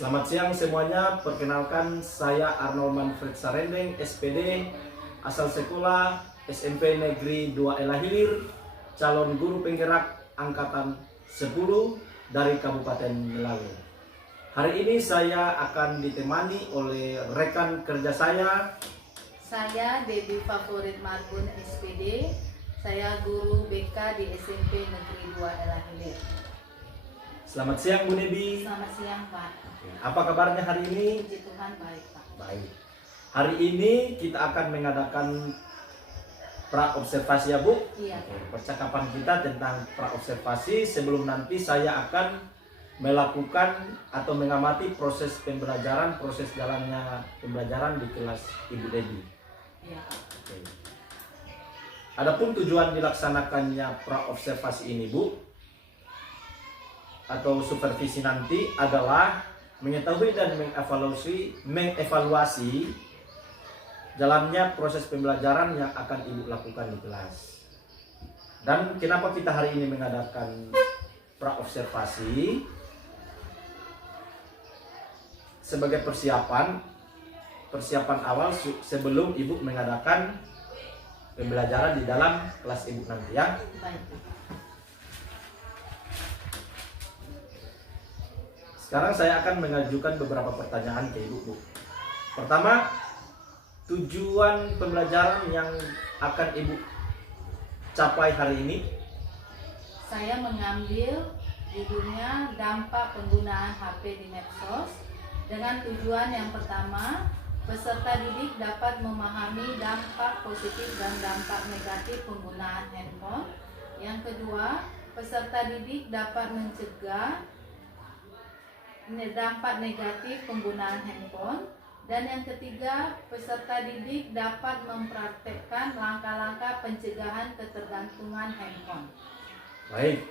Selamat siang semuanya, perkenalkan saya Arnold Manfred Sarendeng, SPD, asal sekolah SMP Negeri 2 Ela Hilir, calon guru penggerak angkatan 10 dari Kabupaten Melawi. Hari ini saya akan ditemani oleh rekan kerja saya. Saya Debbie Favorit Marbun SPD. Saya guru BK di SMP Negeri 2 Ela Hilir. Selamat siang Bu Debbie. Selamat siang Pak. Apa kabarnya hari ini? Puji Tuhan baik Pak. Baik. Hari ini kita akan mengadakan pra-observasi ya Bu. Iya. Percakapan kita tentang pra-observasi sebelum nanti saya akan melakukan atau mengamati proses pembelajaran, proses jalannya pembelajaran di kelas Ibu Debbie. Iya Pak. Oke. Adapun tujuan dilaksanakannya pra-observasi ini Bu, atau supervisi nanti adalah mengetahui dan mengevaluasi jalannya proses pembelajaran yang akan Ibu lakukan di kelas. Dan kenapa kita hari ini mengadakan pra-observasi? Sebagai persiapan awal sebelum Ibu mengadakan pembelajaran di dalam kelas Ibu nanti ya. Baik Pak. Sekarang saya akan mengajukan beberapa pertanyaan ke Ibu Bu. Pertama, tujuan pembelajaran yang akan Ibu capai hari ini? Saya mengambil judulnya dampak penggunaan HP di medsos dengan tujuan yang pertama, peserta didik dapat memahami dampak positif dan dampak negatif penggunaan handphone. Yang kedua, peserta didik dapat mencegah dampak negatif penggunaan handphone. Dan yang ketiga, peserta didik dapat mempraktekkan langkah-langkah pencegahan ketergantungan handphone. Baik.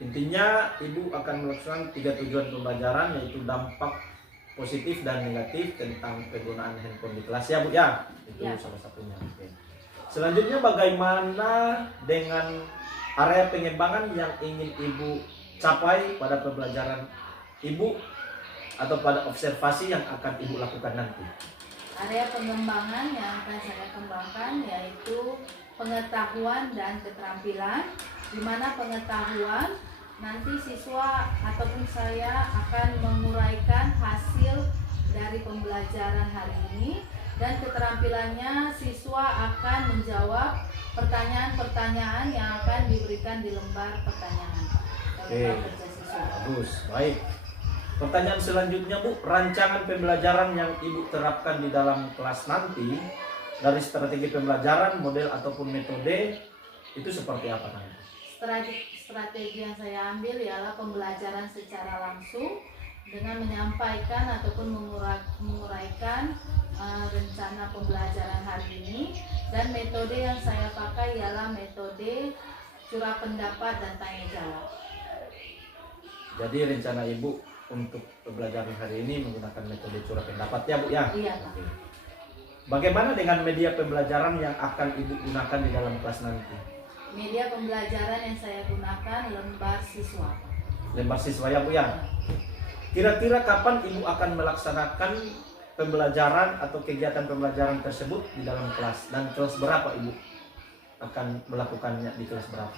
Intinya Ibu akan melaksanakan 3 tujuan pembelajaran, yaitu dampak positif dan negatif tentang penggunaan handphone di kelas ya Bu ya. Itu Ya. salah satunya. Oke. Selanjutnya bagaimana dengan area pengembangan yang ingin Ibu capai pada pembelajaran Ibu atau pada observasi yang akan Ibu lakukan nanti? Area pengembangan yang akan saya kembangkan yaitu pengetahuan dan keterampilan, di mana pengetahuan nanti siswa ataupun saya akan menguraikan hasil dari pembelajaran hari ini, dan keterampilannya siswa akan menjawab pertanyaan-pertanyaan yang akan diberikan di lembar pertanyaan. Oke. Lembar kerja siswa. Bagus, baik. Pertanyaan selanjutnya Bu, rancangan pembelajaran yang Ibu terapkan di dalam kelas nanti dari strategi pembelajaran, model ataupun metode itu seperti apa nanti? Strategi yang saya ambil ialah pembelajaran secara langsung dengan menyampaikan ataupun menguraikan rencana pembelajaran hari ini, dan metode yang saya pakai ialah metode curah pendapat dan tanya jawab. Jadi rencana Ibu untuk pembelajaran hari ini menggunakan metode curah pendapat ya Bu ya? Iya Pak. Oke. Bagaimana dengan media pembelajaran yang akan Ibu gunakan di dalam kelas nanti? Media pembelajaran yang saya gunakan lembar siswa. Lembar siswa ya Bu ya? Kira-kira kapan Ibu akan melaksanakan pembelajaran atau kegiatan pembelajaran tersebut di dalam kelas? Dan kelas berapa Ibu akan melakukannya, di kelas berapa?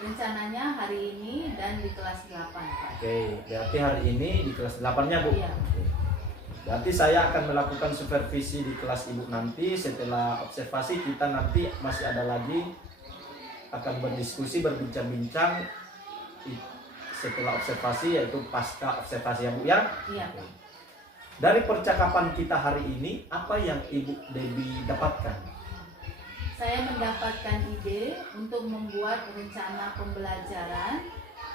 Rencananya hari ini dan di kelas 8 Pak. Oke, berarti hari ini di kelas 8-nya Bu? Iya. Oke. Berarti saya akan melakukan supervisi di kelas Ibu nanti. Setelah observasi kita nanti masih ada lagi akan berdiskusi, berbincang-bincang setelah observasi, yaitu pasca observasi ya Bu ya? Iya. Oke. Dari percakapan kita hari ini, apa yang Ibu Debbie dapatkan? Saya mendapatkan ide untuk membuat rencana pembelajaran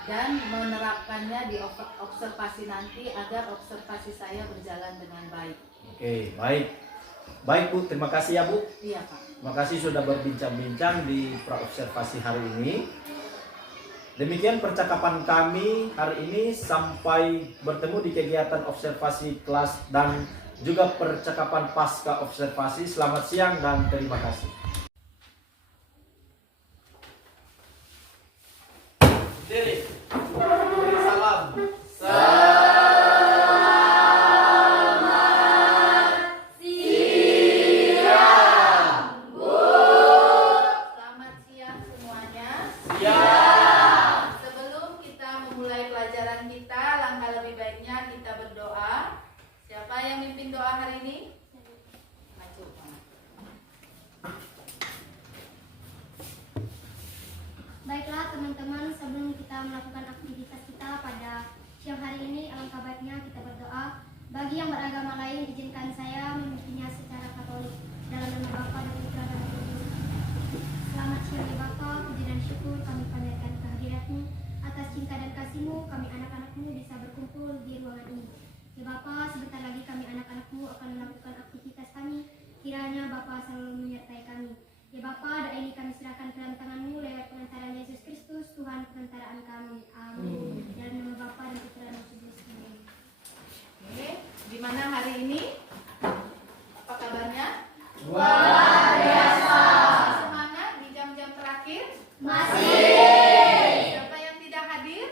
dan menerapkannya di observasi nanti agar observasi saya berjalan dengan baik. Oke, baik. Baik Bu, terima kasih ya Bu. Iya Pak. Terima kasih sudah berbincang-bincang di pra-observasi hari ini. Demikian percakapan kami hari ini, sampai bertemu di kegiatan observasi kelas dan juga percakapan pasca observasi. Selamat siang dan terima kasih. Salam. selanjutnya langkah lebih baiknya kita berdoa. Siapa yang mimpin doa hari ini? Maju. Baiklah teman-teman, sebelum kita melakukan aktivitas kita pada siang hari ini, alangkah baiknya kita berdoa. Bagi yang beragama lain, izinkan saya memimpinnya secara Katolik. Dalam nama Bapa dan Putra dan Roh Kudus. Selamat siang ya Bapa, puji dan syukur kami panjatkan kehadirat-Mu. Atas cinta dan kasih-Mu, kami anak-anak-Mu bisa berkumpul di ruangan ini. Ya Bapa, sebentar lagi kami anak-anak-Mu akan melakukan aktivitas kami. Kiranya Bapa selalu menyertai kami. Ya Bapa, doa ini kami serahkan ke dalam tangan-Mu lewat pengantaran Yesus Kristus, Tuhan perantaraan kami. Amin. Dalam nama Bapa dan Putra dan Roh Kudus. Amin. Oke, gimana hari ini? Apa kabarnya? Luar biasa. Masih semangat di jam-jam terakhir? Masih. Siapa yang tidak hadir?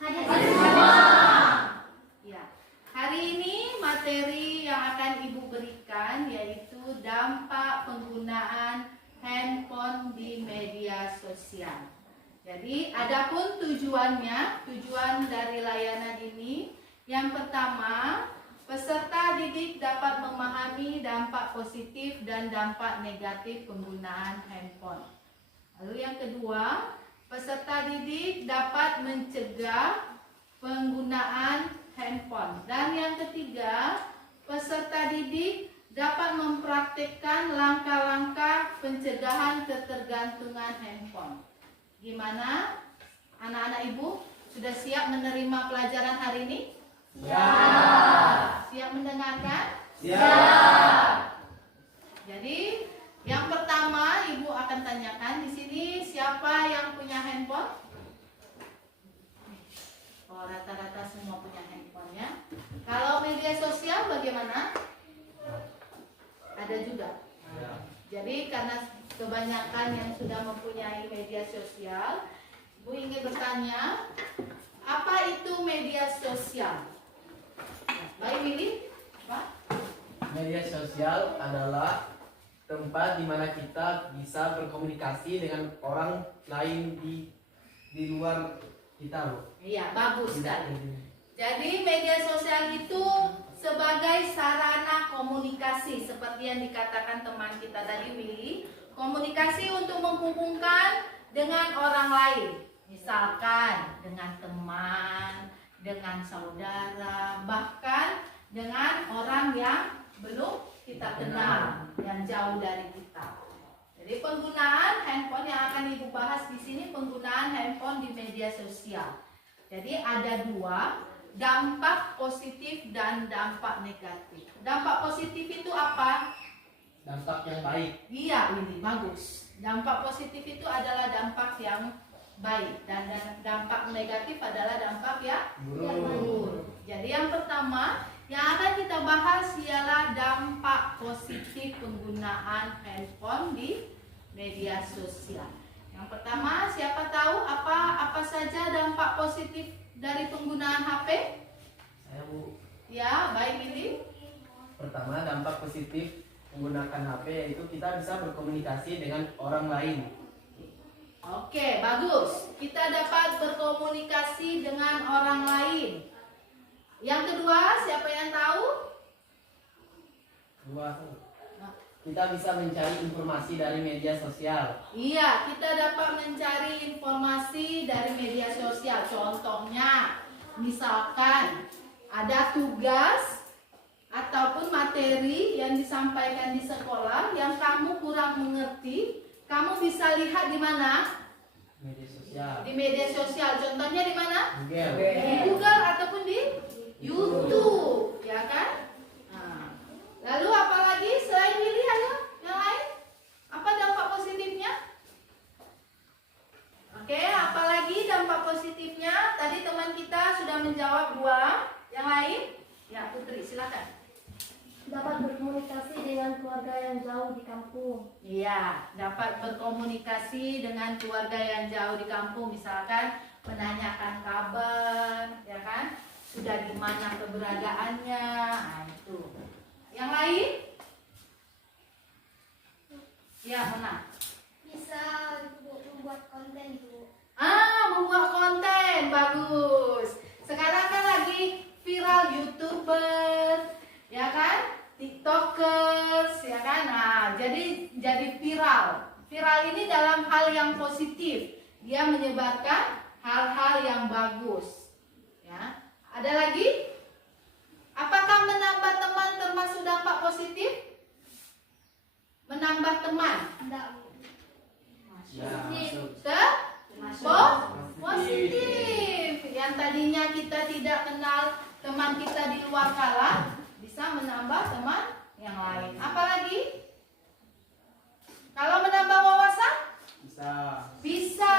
Hadir semua. Ya, hari ini materi yang akan Ibu berikan yaitu dampak penggunaan handphone di media sosial. Jadi, adapun tujuannya, tujuan dari layanan ini, yang pertama, peserta didik dapat memahami dampak positif dan dampak negatif penggunaan handphone. Lalu yang kedua, peserta didik dapat mencegah penggunaan handphone. Dan yang ketiga, peserta didik dapat mempraktikkan langkah-langkah pencegahan ketergantungan handphone. Gimana anak-anak Ibu? Sudah siap menerima pelajaran hari ini? Siap mendengarkan? Siap. Jadi yang pertama Ibu akan tanyakan di sini siapa yang punya handphone? Oh, rata-rata semua punya handphone ya. Kalau media sosial bagaimana? Ada juga. Jadi karena kebanyakan yang sudah mempunyai media sosial, Ibu ingin bertanya, apa itu media sosial? Baik, Willy. Apa? Media sosial adalah tempat di mana kita bisa berkomunikasi dengan orang lain di luar kita loh. Iya, bagus sekali. Jadi media sosial itu sebagai sarana komunikasi seperti yang dikatakan teman kita tadi Willy, komunikasi untuk menghubungkan dengan orang lain, misalkan dengan teman, dengan saudara, bahkan dengan orang yang belum kita kenal, yang jauh dari kita. Jadi penggunaan handphone yang akan Ibu bahas di sini penggunaan handphone di media sosial. Jadi ada dua, dampak positif dan dampak negatif. Dampak positif itu apa? Dampak yang baik. Iya, ini bagus. Dampak positif itu adalah dampak yang baik dan dampak negatif adalah dampak yang buruk. Jadi yang pertama yang akan kita bahas ialah dampak positif penggunaan handphone di media sosial. Yang pertama, siapa tahu apa saja dampak positif dari penggunaan HP? Saya Bu. Ya, baik ini. Pertama, dampak positif menggunakan HP yaitu kita bisa berkomunikasi dengan orang lain. Oke, bagus. Kita dapat berkomunikasi dengan orang lain. Yang kedua, siapa yang tahu? Kedua, kita bisa mencari informasi dari media sosial. Iya, kita dapat mencari informasi dari media sosial. Contohnya, misalkan ada tugas ataupun materi yang disampaikan di sekolah yang kamu kurang mengerti, kamu bisa lihat di mana? Media sosial. Di media sosial. Contohnya di mana? Google. Di Google ataupun di YouTube, ya kan? Nah, lalu apa lagi selain ini ada yang lain? Apa dampak positifnya? Oke, apalagi dampak positifnya? Tadi teman kita sudah menjawab dua. Yang lain? Ya, Putri, silakan. Dapat berkomunikasi dengan keluarga yang jauh di kampung. Iya, dapat berkomunikasi dengan keluarga yang jauh di kampung, misalkan menanyakan kabar, ya kan? Sudah di mana keberadaannya, nah itu. Yang lain? Ya, mana? Bisa membuat konten Bu. Membuat konten, bagus. Sekarang menyebarkan hal-hal yang bagus. Ya. Ada lagi? Apakah menambah teman termasuk dampak positif? Menambah teman. Enggak. Ya, masuk. Positif. Yang tadinya kita tidak kenal teman kita di luar kala, bisa menambah teman yang lain. Apalagi? Kalau menambah wawasan? Bisa.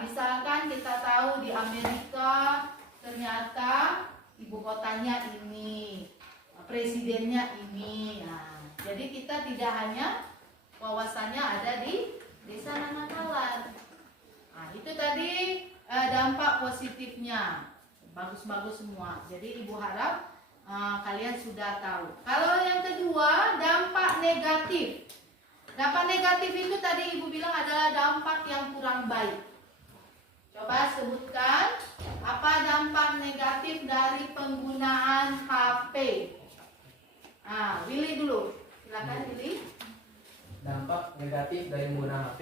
Misalkan kita tahu di Amerika ternyata ibu kotanya ini, presidennya ini. Nah, jadi kita tidak hanya wawasannya ada di desa Nanakalan. Nah, itu tadi dampak positifnya. Bagus-bagus semua. Jadi ibu harap kalian sudah tahu. Kalau yang kedua, dampak negatif. Dampak negatif itu tadi ibu bilang adalah dampak yang kurang baik. Coba sebutkan apa dampak negatif dari penggunaan HP. Nah, Willy dulu. Silakan Willy. Dampak negatif dari menggunakan HP.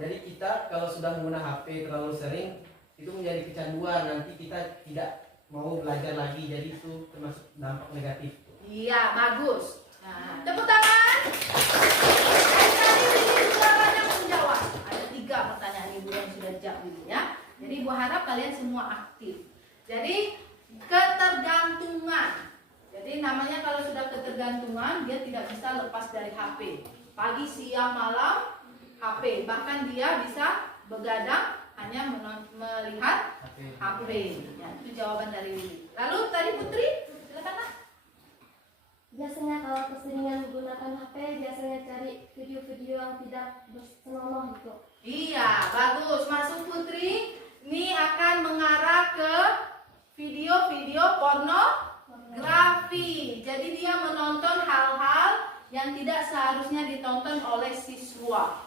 Jadi kita kalau sudah menggunakan HP terlalu sering, itu menjadi kecanduan. Nanti kita tidak mau belajar lagi. Jadi itu termasuk dampak negatif. Iya, bagus. Nah, tepuk tangan. Tadi Willy sudah banyak menjawab. Ada 3 pertanyaan ibu yang sudah jawab ini ya. Jadi ibu harap kalian semua aktif. Jadi ketergantungan. Jadi namanya kalau sudah ketergantungan, dia tidak bisa lepas dari HP. Pagi, siang, malam HP. Bahkan dia bisa begadang hanya melihat HP. Ya, itu jawaban dari Willy. Lalu tadi Putri, silakan Nak. Biasanya kalau keseringan menggunakan HP, biasanya cari video-video yang tidak bersenonoh gitu. Iya, bagus. Masuk Putri. Ini akan mengarah ke video-video pornografi. Jadi dia menonton hal-hal yang tidak seharusnya ditonton oleh siswa.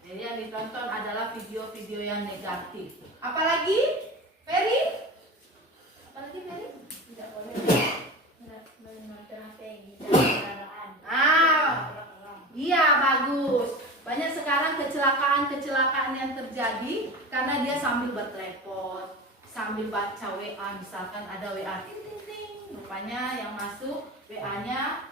Jadi yang ditonton adalah video-video yang negatif. Apalagi? Ferry? Apalagi Ferry? Tidak boleh menonton HP di kendaraan. Iya, bagus. Banyak sekarang kecelakaan yang terjadi karena dia sambil bertelepon, sambil baca WA. Misalkan ada WA ting ting ting, rupanya yang masuk WA-nya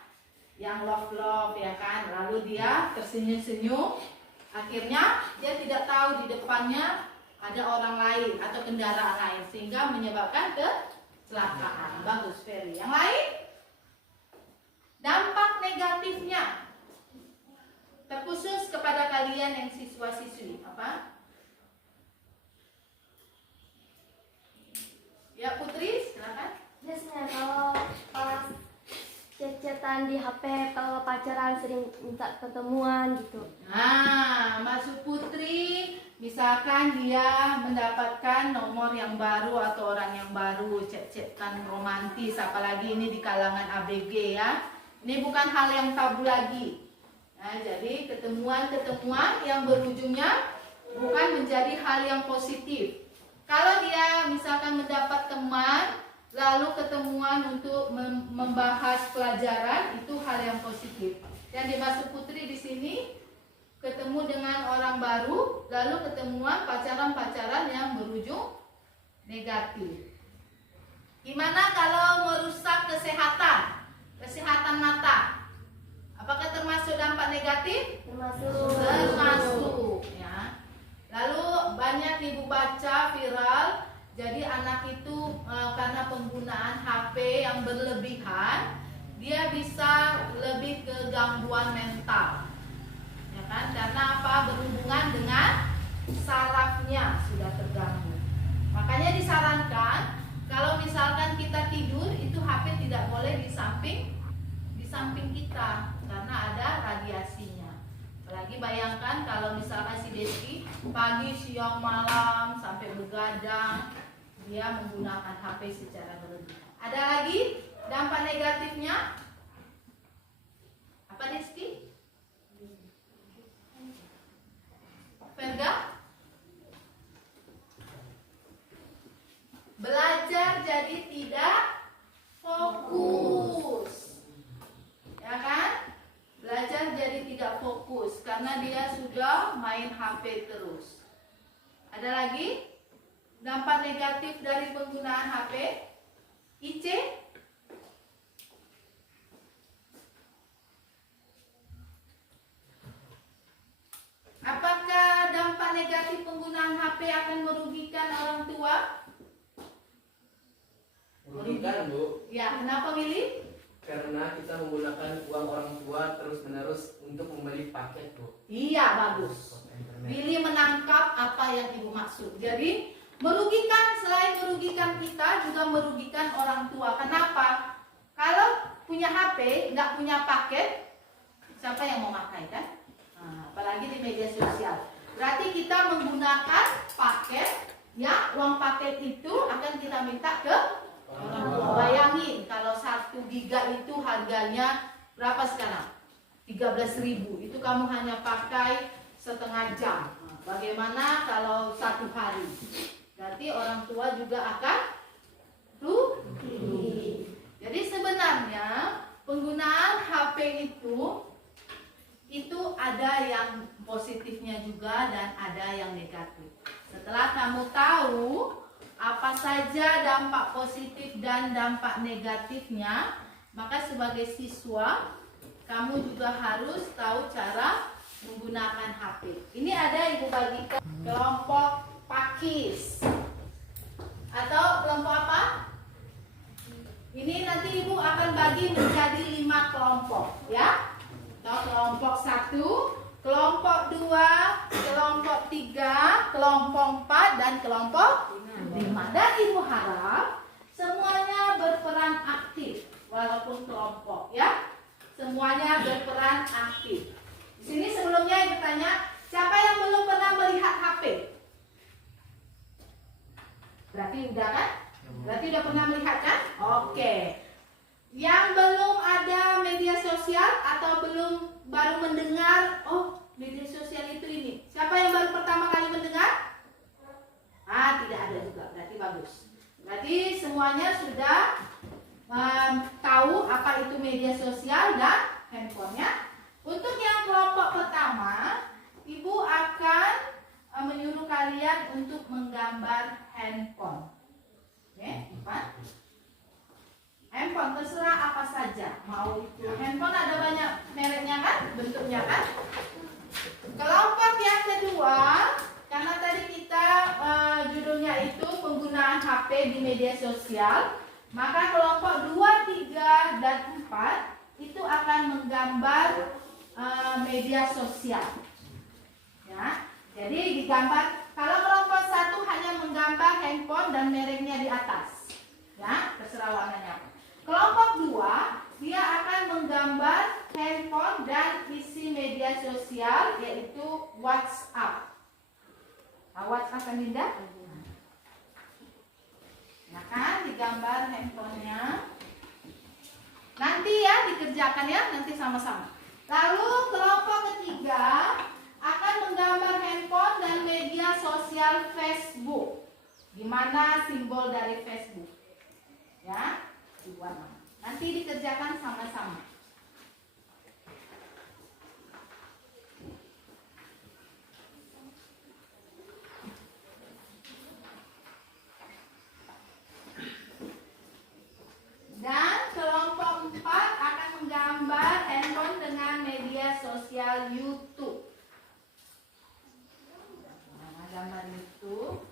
yang love ya kan. Lalu dia tersenyum-senyum, akhirnya dia tidak tahu di depannya ada orang lain atau kendaraan lain sehingga menyebabkan kecelakaan. Bagus Ferry. Yang lain? Dampak negatifnya terkhusus kepada kalian yang siswa-siswi apa? Ya Putri, silakan. Biasanya kalau pas chat-chatan di HP, kalau pacaran sering minta ketemuan gitu. Nah, masuk Putri, misalkan dia mendapatkan nomor yang baru atau orang yang baru, chat-chatan romantis, apalagi ini di kalangan ABG ya. Ini bukan hal yang tabu lagi. Nah, jadi ketemuan-ketemuan yang berujungnya bukan menjadi hal yang positif. Kalau dia misalkan mendapat teman, lalu ketemuan untuk membahas pelajaran, itu hal yang positif. Yang dimaksud Putri di sini ketemu dengan orang baru, lalu ketemuan pacaran-pacaran yang berujung negatif. Gimana kalau merusak kesehatan mata? Apakah termasuk dampak negatif? Termasuk ya. Lalu banyak ibu baca viral, jadi anak itu karena penggunaan HP yang berlebihan, dia bisa lebih ke gangguan mental. Ya kan? Karena apa? Berhubungan dengan sarafnya sudah terganggu. Makanya disarankan kalau misalkan kita tidur itu HP tidak boleh di samping kita karena ada radiasinya. Apalagi bayangkan kalau misalkan si Deski pagi, siang, malam sampai begadang dia menggunakan HP secara berlebihan. Ada lagi dampak negatifnya? Apa Deski? Verga? Belajar jadi tidak fokus. Ya kan? Belajar jadi tidak fokus karena dia sudah main HP terus. Ada lagi? dampak negatif dari penggunaan HP? IC? Apakah dampak negatif penggunaan HP akan merugikan orang tua? Merugikan, Bu. Ya, kenapa Willy? Karena kita menggunakan uang orang tua terus-menerus untuk membeli paket, Bu. Iya, bagus. Internet. Willy menangkap apa yang ibu maksud. Jadi merugikan, selain merugikan kita juga merugikan orang tua. Kenapa? Kalau punya HP nggak punya paket, siapa yang mau pakai kan? Nah, apalagi di media sosial. Berarti kita menggunakan paket, ya uang paket itu akan kita minta ke orang tua. Bayangin kalau 1 giga itu harganya berapa sekarang? 13.000. Itu kamu hanya pakai setengah jam. Nah, bagaimana kalau 1 hari? Berarti orang tua juga akan rugi. Jadi sebenarnya penggunaan HP itu ada yang positifnya juga dan ada yang negatif. Setelah kamu tahu apa saja dampak positif dan dampak negatifnya, maka sebagai siswa kamu juga harus tahu cara menggunakan HP. Ini ada ibu bagikan kelompok pakis atau kelompok apa? Ini nanti ibu akan bagi menjadi 5 kelompok, ya. Atau kelompok 1, kelompok 2, kelompok 3, kelompok 4 dan kelompok 5. Dan ibu harap semuanya berperan aktif walaupun kelompok, ya. Semuanya berperan aktif. Di sini sebelumnya ibu tanya, siapa yang belum pernah melihat HP? Berarti udah kan? Berarti udah pernah melihat kan? Oke. Yang belum ada media sosial atau belum baru mendengar, oh media sosial itu ini. Siapa yang baru pertama kali mendengar? Tidak ada juga. Berarti bagus. Berarti semuanya sudah tahu apa itu media sosial dan handphonenya. Untuk yang kelompok pertama, ibu akan menyuruh kalian untuk menggambar handphone. Oke, handphone terserah apa saja. Mau itu handphone ada banyak mereknya kan, bentuknya kan. Kelompok yang kedua, karena tadi kita judulnya itu penggunaan HP di media sosial, maka kelompok 2, 3, dan 4 itu akan menggambar media sosial. Ya, jadi digambar. Kalau kelompok 1 hanya menggambar handphone dan mereknya di atas, ya terserah warnanya. Kelompok 2 dia akan menggambar handphone dan isi media sosial yaitu WhatsApp. Nah, WhatsApp kan Dinda? Nah kan digambar handphonenya. Nanti ya dikerjakan ya, nanti sama-sama. Lalu kelompok ketiga akan menggambar handphone dan media sosial Facebook. Gimana simbol dari Facebook? Ya, dibuat nama. Nanti dikerjakan sama-sama. Dan kelompok 4 akan menggambar handphone dengan media sosial YouTube. Nah, gambar YouTube.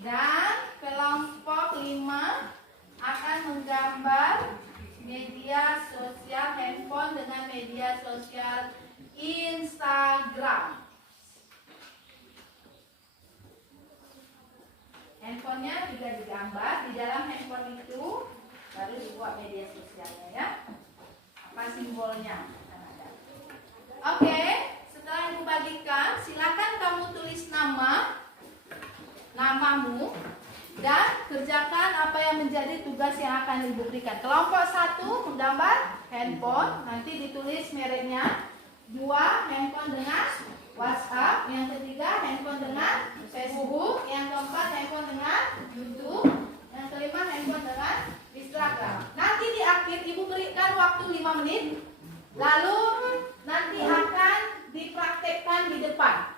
Dan kelompok 5 akan menggambar media sosial handphone dengan media sosial Instagram. Handphonenya juga digambar, di dalam handphone itu baru dibuat media sosialnya ya. Apa simbolnya? Oke, setelah ibu bagikan, silakan kamu tulis namamu dan kerjakan apa yang menjadi tugas yang akan ibu berikan. Kelompok 1 menggambar handphone, nanti ditulis mereknya. 2 handphone dengan WhatsApp, yang ketiga handphone dengan Facebook, yang keempat handphone dengan YouTube, yang kelima handphone dengan Instagram. Nanti di akhir ibu berikan waktu 5 menit, lalu nanti akan dipraktekkan di depan.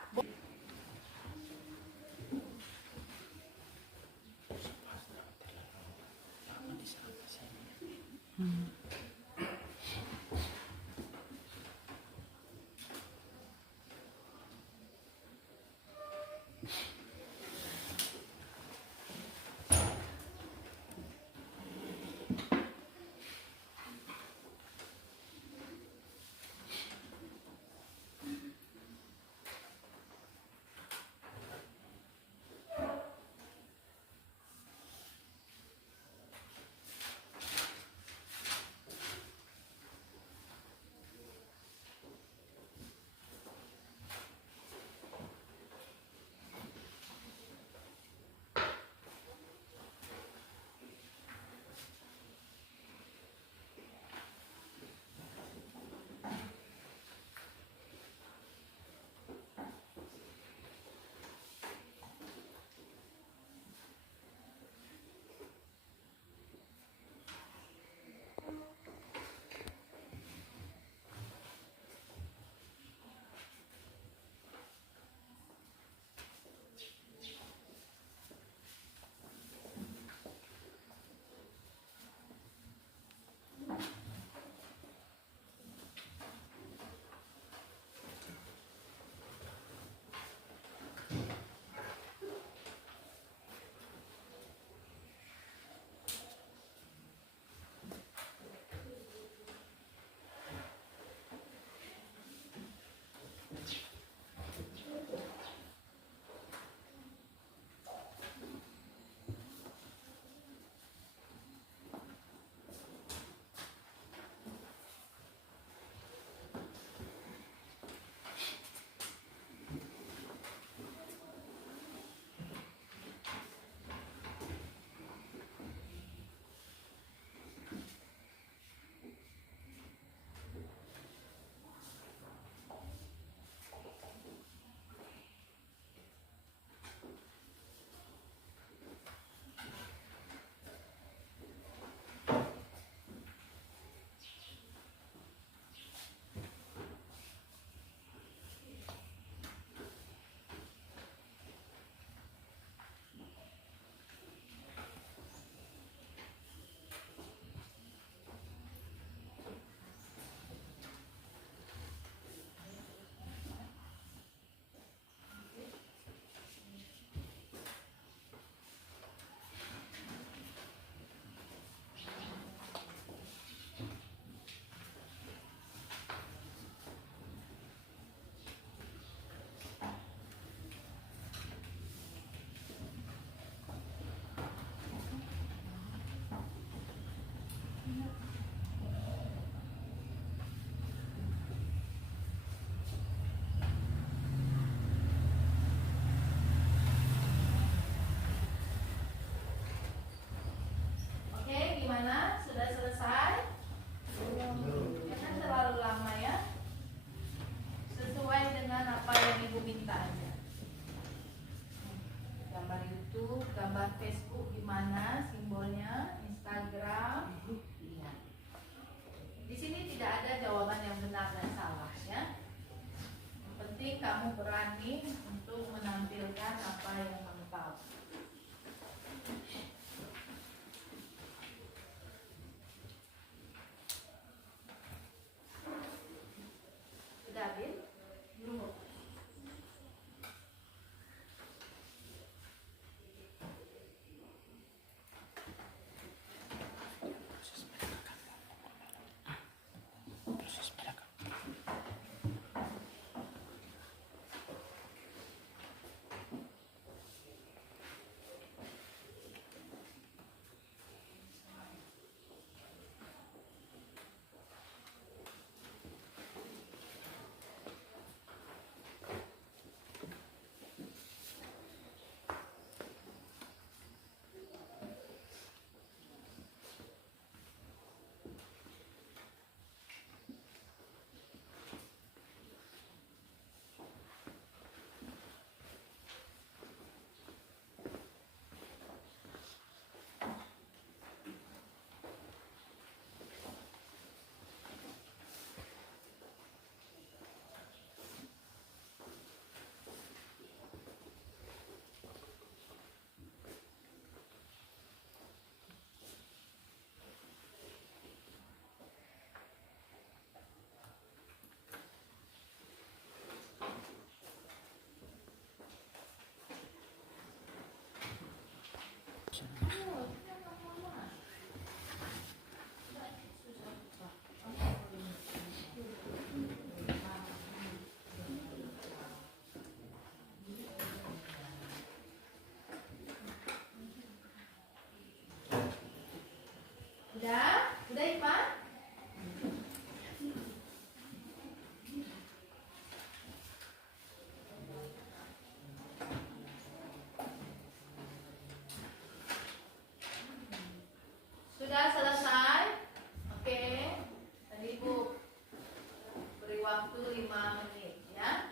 5 menit ya.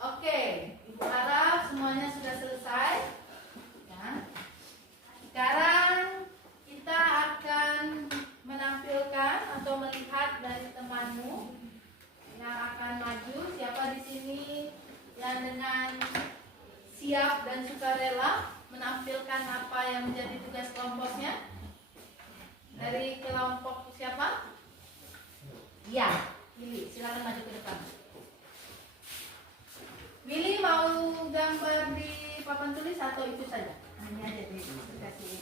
Oke, Ibu harap semuanya sudah selesai. Ya. Sekarang kita akan menampilkan atau melihat dari temanmu yang akan maju. Siapa di sini yang dengan siap dan sukarela menampilkan apa yang menjadi tugas kelompoknya? Dari kelompok siapa? Ya, Willy, silakan maju ke depan. Willy mau gambar di papan tulis atau itu saja? Ini aja dikasih.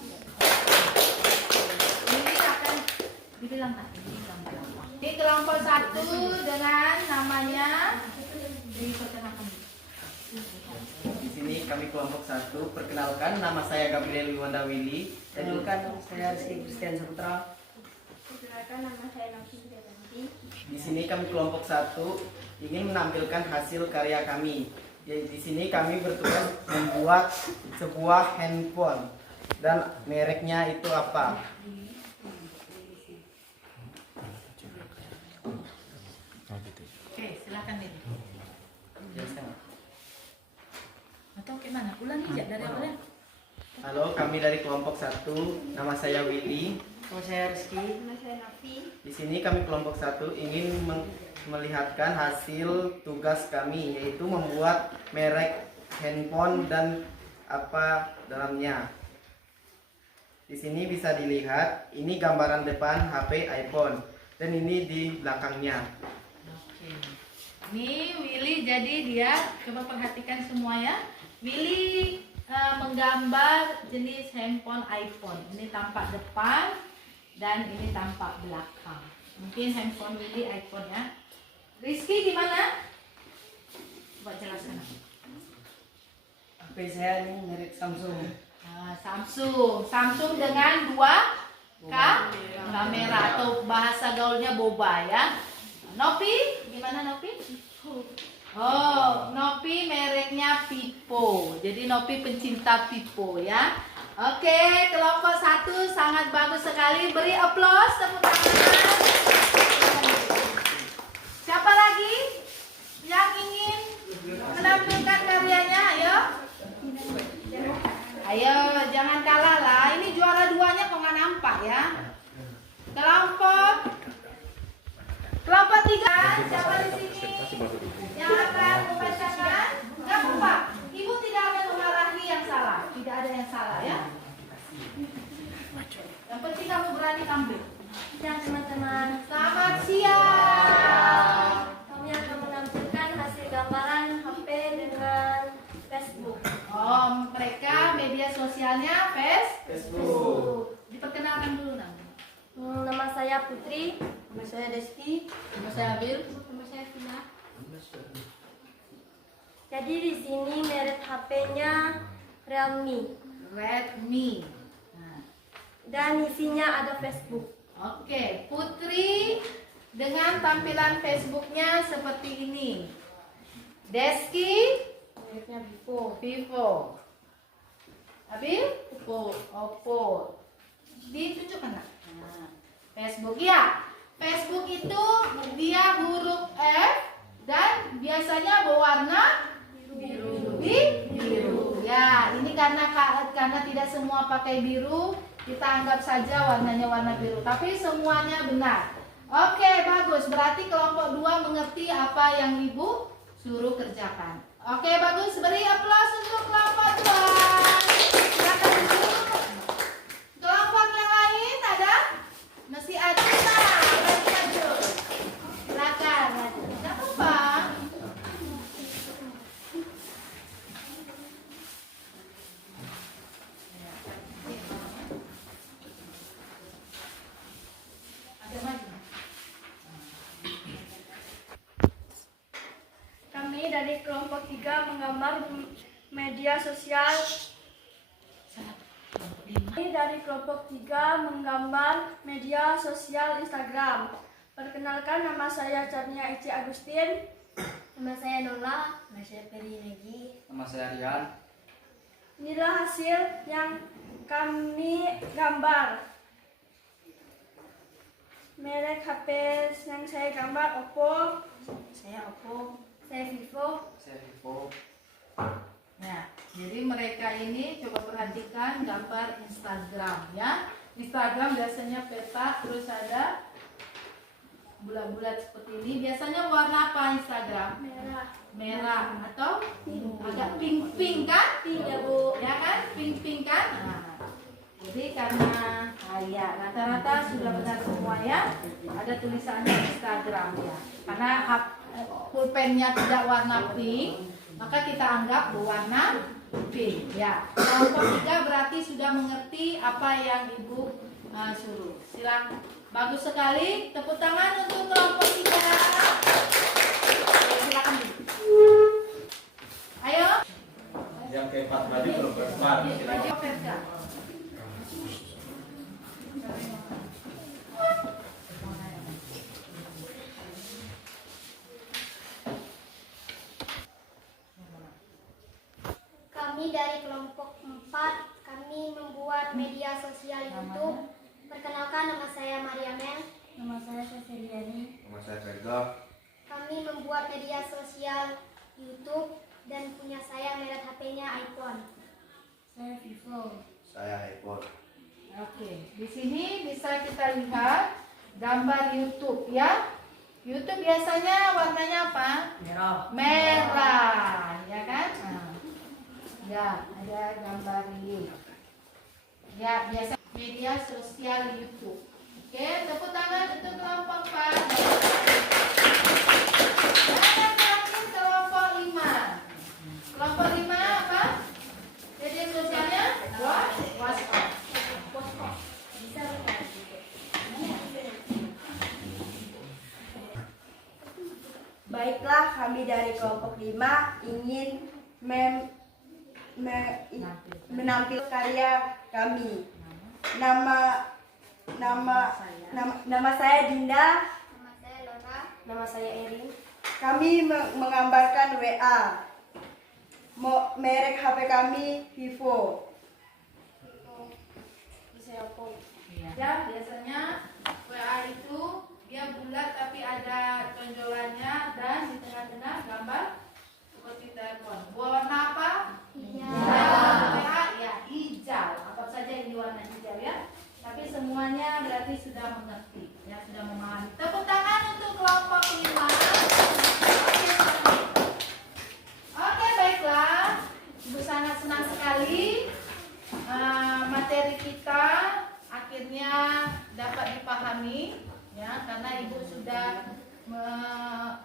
Willy akan dibilang tadi gambar apa? Di kelompok 1 dengan namanya diperkenalkan. Di sini kami kelompok 1. Perkenalkan, nama saya Gabriel Wiwanda Willy. Perkenalkan, saya Rizky Christian Saputra. Perkenalkan, nama saya Novi Sudayanti. Di sini kami kelompok 1 ingin menampilkan hasil karya kami. Di sini kami bertugas membuat sebuah handphone dan mereknya itu apa? Oke, silakan deh. Atau gimana? Ulangi aja dari awalnya. Halo, kami dari kelompok 1. Nama saya Willy. Nama saya Rizky. Nama saya Novi. Di sini kami kelompok 1 ingin melihatkan hasil tugas kami, yaitu membuat merek handphone dan apa dalamnya. Di sini bisa dilihat, ini gambaran depan HP iPhone dan ini di belakangnya. Oke. Ini Willy, jadi dia coba perhatikan semua ya. Willy menggambar jenis handphone iPhone. Ini tampak depan dan ini tampak belakang. Mungkin handphone Willy iPhone ya. Rizky gimana? Coba jelaskan. HP saya ini merek Samsung. Nah, Samsung dengan 2 kamera atau bahasa gaulnya boba ya. Nopi gimana Nopi? Oh, Nopi mereknya Vivo. Jadi Nopi pencinta Vivo ya. Oke, kelompok 1 sangat bagus sekali. Beri aplaus, tepuk tangan. Siapa lagi yang ingin menampilkan karyanya? Ayo. Ayo, jangan kalah lah. Ini juara 2-nya kok nggak nampak ya. Kelompok 3, siapa di sini yang akan membacakan? Nggak apa-apa. Ibu tidak akan memarahi yang salah. Tidak ada yang salah ya. Yang penting kamu berani tampil. Ya teman-teman, Selamat siang. kami akan menampilkan hasil gambaran HP dengan Facebook. Oh, mereka media sosialnya Facebook. Diperkenalkan dulu namanya. Nama saya Putri. Nama saya Deski. Nama saya Abil. Nama saya Vina. Jadi di sini merek HP-nya Realme Redmi. Nah, dan isinya ada Facebook. oke, Putri dengan tampilan Facebooknya seperti ini. Deski Mereknya Vivo. Vivo. Abil Oppo. Ditunjukkan nak. Nah, Facebook ya. Facebook itu dia huruf F dan biasanya berwarna biru. Ya, ini karena tidak semua pakai biru, kita anggap saja warnanya warna biru. Tapi semuanya benar. Oke, bagus. Berarti kelompok 2 mengerti apa yang Ibu suruh kerjakan. Oke, bagus. Beri aplaus untuk kelompok 2. Silakan duduk. Kelompok yang lain ada? Masih ada. Nah, maju. Silakan. Tidak apa-apa. Ada maju. Kami dari kelompok 3 menggambar media sosial. Kami dari kelompok 3 menggambar media sosial Instagram. Perkenalkan, nama saya Charnia Ici Agustin. Nama saya Nola. Nama saya Peri Negi. Nama saya Rian. Inilah hasil yang kami gambar. Merek HP yang saya gambar Oppo. Saya Oppo. Saya Vivo. Saya Vivo. Ya, jadi mereka ini coba perhatikan gambar Instagram ya. Instagram biasanya peta terus ada bulat-bulat seperti ini. Biasanya warna apa Instagram? Merah. Merah atau agak pink-pink kan? Pink ya Bu. Ya kan? Pink-pink kan? Nah, jadi karena ya rata-rata sudah benar semua ya. Ada tulisannya Instagram ya. Karena pulpennya tidak warna pink, maka kita anggap berwarna pink ya. Kelompok 3 berarti sudah mengerti apa yang Ibu suruh. Silakan. Bagus sekali. Tepuk tangan untuk kelompok 3. Silakan. Ayo. Yang keempat tadi belum keempat. Baju Verka. Kami dari kelompok 4, kami membuat media sosial YouTube. Perkenalkan, nama saya Maria Mel. Nama saya Ceciliani. Nama saya Ferga. Kami membuat media sosial YouTube dan punya saya merek HP-nya iPhone. Saya Vivo. Saya iPhone. Oke, di sini bisa kita lihat gambar YouTube ya. YouTube biasanya warnanya apa? Merah. Merah, ya kan? Nah, ya, ada gambar ini. Ya, biasa media sosial YouTube. Oke, tepuk tangan untuk kelompok 4. Dan yang terakhir kelompok 5. Kelompok 5 apa? Media sosialnya? WhatsApp. Baiklah, kami dari kelompok 5 ingin menampilkan karya kami. Nama saya Dinda. Nama saya Laura. Nama saya Erin. Kami menggambarkan WA. Merek HP kami Vivo. Saya Oppo. Ya, biasanya WA itu dia bulat tapi ada tonjolannya dan di tengah-tengah gambar seperti telepon. Warna apa? Hijau. WA ya hijau. Apa saja ini warna hijau ya. Tapi semuanya berarti sudah mengerti, ya sudah memahami. Tepuk tangan untuk kelompok 5. Oke, baiklah. Ibu sangat senang sekali materi kita akhirnya dapat dipahami ya, karena Ibu sudah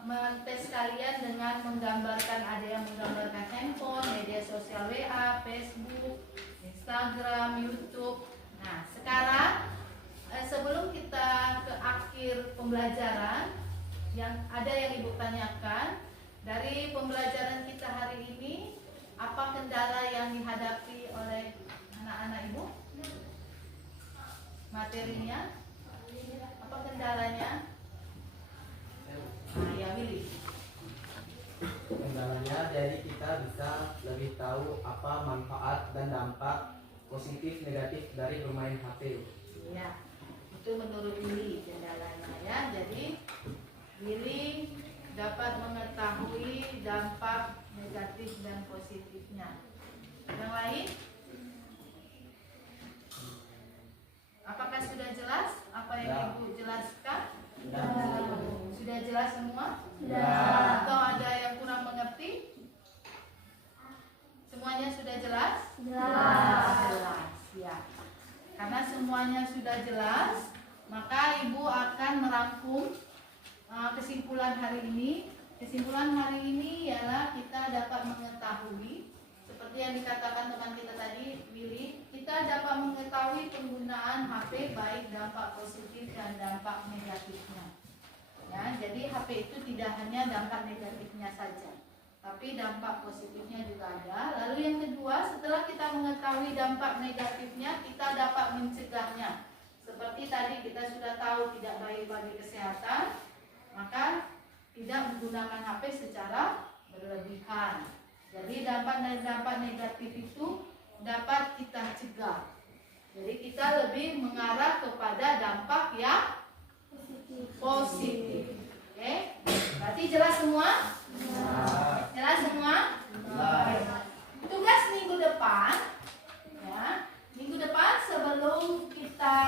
mentes kalian dengan menggambarkan, ada yang menggambarkan handphone, media sosial WA, Facebook, Instagram, YouTube. Nah, sekarang sebelum kita ke akhir pembelajaran, yang ada yang Ibu tanyakan dari pembelajaran kita hari ini, apa kendala yang dihadapi oleh anak-anak Ibu? Materinya? Apa kendalanya? Nah, ya Willy. Kendalanya jadi kita bisa lebih tahu apa manfaat dan dampak positif negatif dari bermain HP. Ya, itu menurut Willy kendalanya ya. Jadi Willy dapat mengetahui dampak negatif dan positifnya. Yang lain? Apakah sudah jelas apa yang Ya. Ibu jelaskan? Dan Sudah jelas semua? Sudah. Atau ada yang kurang mengerti? Semuanya sudah jelas? Jelas, ya. Karena semuanya sudah jelas, maka Ibu akan merangkum kesimpulan hari ini. Kesimpulan hari ini ialah kita dapat mengetahui, seperti yang dikatakan teman kita tadi, Willy, kita dapat mengetahui penggunaan HP baik dampak positif dan dampak negatifnya. Ya, jadi HP itu tidak hanya dampak negatifnya saja, tapi dampak positifnya juga ada. Lalu yang kedua, setelah kita mengetahui dampak negatifnya, kita dapat mencegahnya. Seperti tadi kita sudah tahu tidak baik bagi kesehatan, maka tidak menggunakan HP secara berlebihan. Jadi dampak negatif itu dapat kita cegah. Jadi kita lebih mengarah kepada dampak yang positif. Oke, berarti jelas semua? Jelas semua? Tugas minggu depan, ya, minggu depan sebelum kita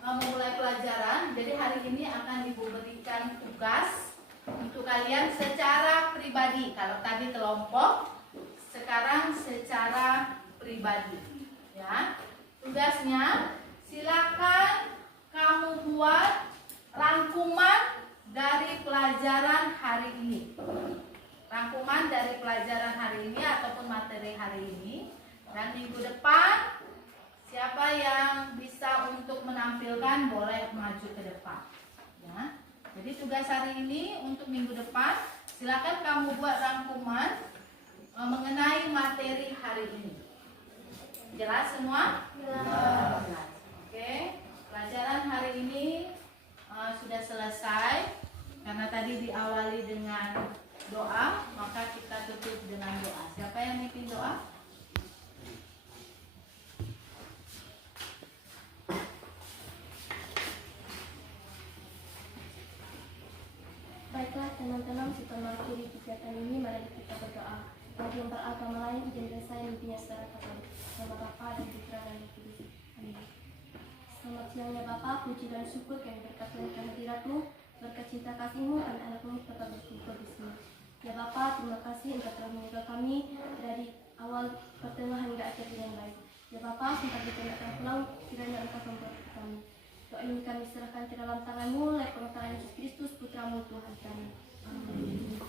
memulai pelajaran, jadi hari ini akan Ibu berikan tugas untuk kalian secara pribadi. Kalau tadi kelompok, sekarang secara pribadi. Ya, tugasnya silakan kamu buat rangkuman dari pelajaran hari ini. Rangkuman dari pelajaran hari ini ataupun materi hari ini. Dan minggu depan siapa yang bisa untuk menampilkan boleh maju ke depan. Ya. Jadi tugas hari ini untuk minggu depan silakan kamu buat rangkuman mengenai materi hari ini. Jelas semua? Jelas. Oke. Pelajaran hari ini sudah selesai. Karena tadi diawali dengan doa, maka kita tutup dengan doa. Siapa yang mimpin doa? Baiklah teman-teman, setelah mengakhiri kegiatan ini, mari kita berdoa. Bagi yang beragama lain, izinkan saya mimpinya secara Katolik. Nama Bapa dan Putra dan Roh Kudus. Amin. Selamat siang ya Bapa, puji dan syukur kami berkatkan kehadirat-Mu, berkat cinta kasih-Mu, anak-anak-Mu tetap bersyukur di sini. Ya Bapa, terima kasih Engkau telah menjaga kami dari awal pertengahan hingga akhir dengan baik. Ya Bapa, sempat kita akan pulang, kiranya Engkau memberkati kami. Doa ini kami serahkan ke dalam tangan-Mu, lewat pengorbanan Yesus Kristus, Putra-Mu Tuhan kami. Amin.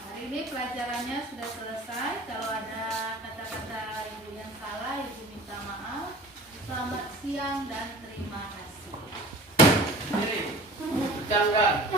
Hari ini pelajarannya sudah selesai. Kalau ada kata-kata Ibu yang salah, Ibu minta maaf. Selamat siang dan terima kasih. Ucapkan